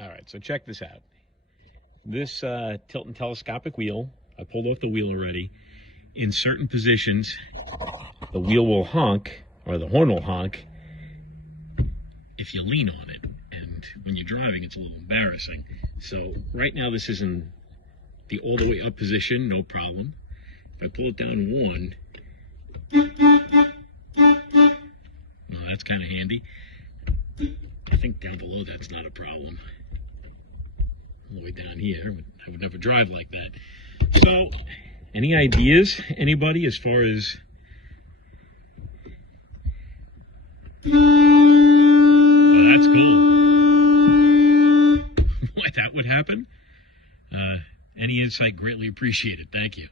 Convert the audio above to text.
All right, so check this out. This tilt and telescopic wheel, I pulled off the wheel already. In certain positions, the wheel will honk, or the horn will honk, if you lean on it. And when you're driving, it's a little embarrassing. So right now, this is in the all the way up position, no problem. If I pull it down one, well, that's kind of handy. I think down below that's not a problem. All the way down here, I would never drive like that. So, any ideas, anybody, as far as... Oh, that's cool. Why that would happen? Any insight greatly appreciated. Thank you.